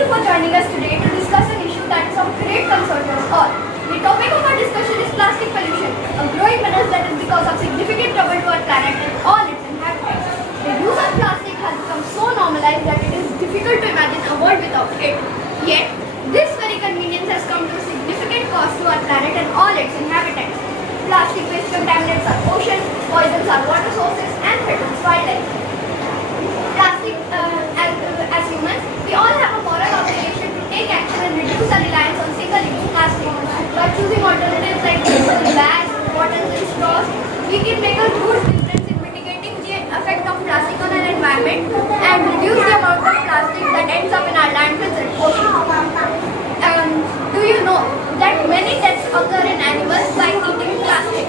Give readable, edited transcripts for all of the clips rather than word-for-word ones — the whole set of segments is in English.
you for joining us today to discuss an issue that is of great concern to us all. The topic of our discussion is plastic pollution, a growing menace that is the cause of significant trouble to our planet and all its inhabitants. The use of plastic has become so normalized that it is difficult to imagine a world without it. Yet, this very convenience has come to a significant cost to our planet and all its inhabitants. Plastic waste contaminates our oceans, poisons our water sources, and threatens wildlife. Plastic, as humans, we all have a moral obligation to take action and reduce our reliance on single-use plastic. By choosing alternatives like reusable bags, bottles, and straws, we can make a huge difference in mitigating the effect of plastic on our environment and reduce the amount of plastic that ends up in our landfills and oceans. Do you know that many deaths occur in animals by eating plastic?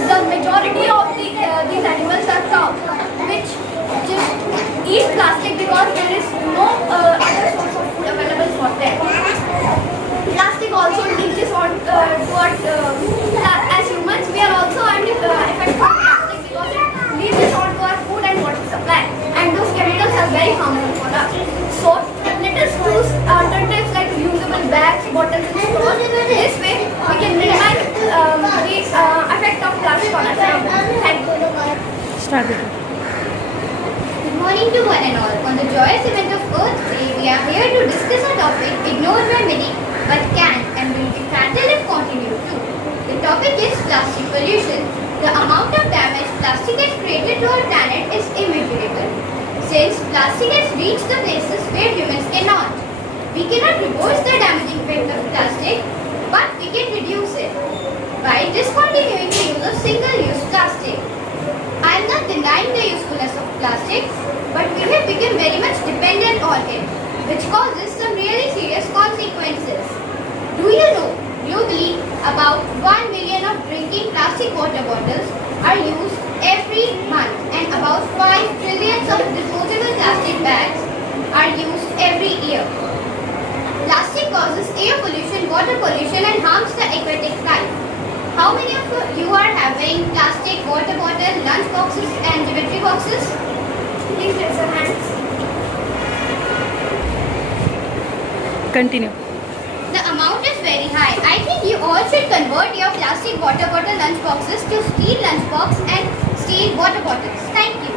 The majority of these animals are cows, which just eat plastic because there is no other source of food available for them. Plastic also leaches on as humans, we are also affected by plastic because it leaches onto our food and water supply, and those chemicals are very harmful for us. So let us choose alternatives like reusable bags, bottles, and straws. This way we can minimize the effect of plastic on us. Thank you. Start with it. Good morning to one and all. On the joyous event of Earth Day, we are here to discuss a topic ignored by many but can and will be fatal if continued to. The topic is plastic pollution. The amount of damage plastic has created to our planet is immeasurable. Since plastic has reached the places where humans cannot. We cannot reverse the damaging effect of plastic, but we can reduce it by discontinuing the use of single-use plastic. I am not denying the usefulness of plastic, but we have become very much dependent on it, which causes some really serious consequences. Do you know, globally, about 1 million of drinking plastic water bottles are used every month, and about 5 trillion of disposable plastic bags are used every year. Plastic causes air pollution, water pollution, and harms the aquatic life. How many of you are having plastic water bottle, lunch boxes, and geometry boxes? Please raise your hands. Continue. The amount is very high. I think you all should convert your plastic water bottle lunch boxes to steel lunch box and steel water bottles. Thank you.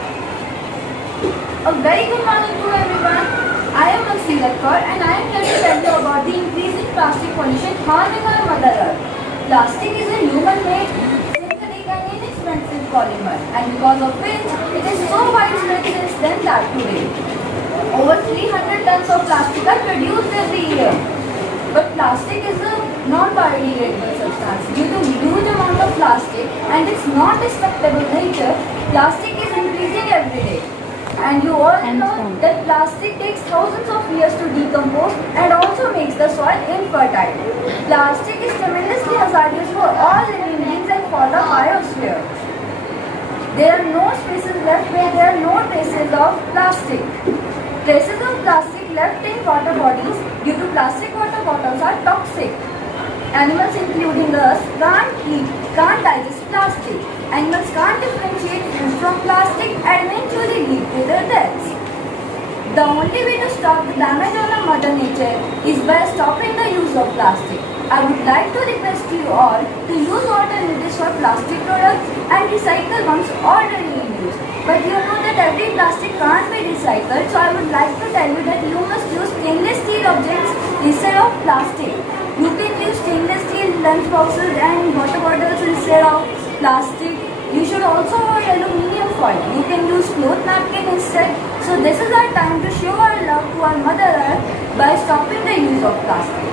A very good morning to everyone. I am Mansi Lakkar and I am here to tell you about the increasing plastic pollution harming our Mother Earth. Plastic is a human-made, synthetic and inexpensive polymer, and because of which it is so widespread since then that today. Over 300 tons of plastic are produced every year. But plastic is a non-biodegradable substance. Due to huge amount of plastic and its non-destructible nature, plastic is increasing every day. And you all know that plastic takes thousands of years to decompose and also makes the soil infertile. Plastic is tremendously hazardous for all living beings and for the biosphere. There are no spaces left where there are no traces of plastic. Traces of plastic left in water bodies due to plastic water bottles are toxic. Animals including us can't digest plastic. Animals can't differentiate food from plastic and eventually lead to their deaths. The only way to stop the damage on our Mother Nature is by stopping the use of plastic. I would like to request you all to use alternatives for plastic products and recycle ones already in use. But you know that every plastic can't be recycled, so I would like to tell you that you must use stainless steel objects instead of plastic. You can use stainless steel lunch boxes and water bottles instead of plastic. You should also avoid aluminium foil. You can use cloth napkin instead. So this is our time to show our love to our Mother Earth by stopping the use of plastic.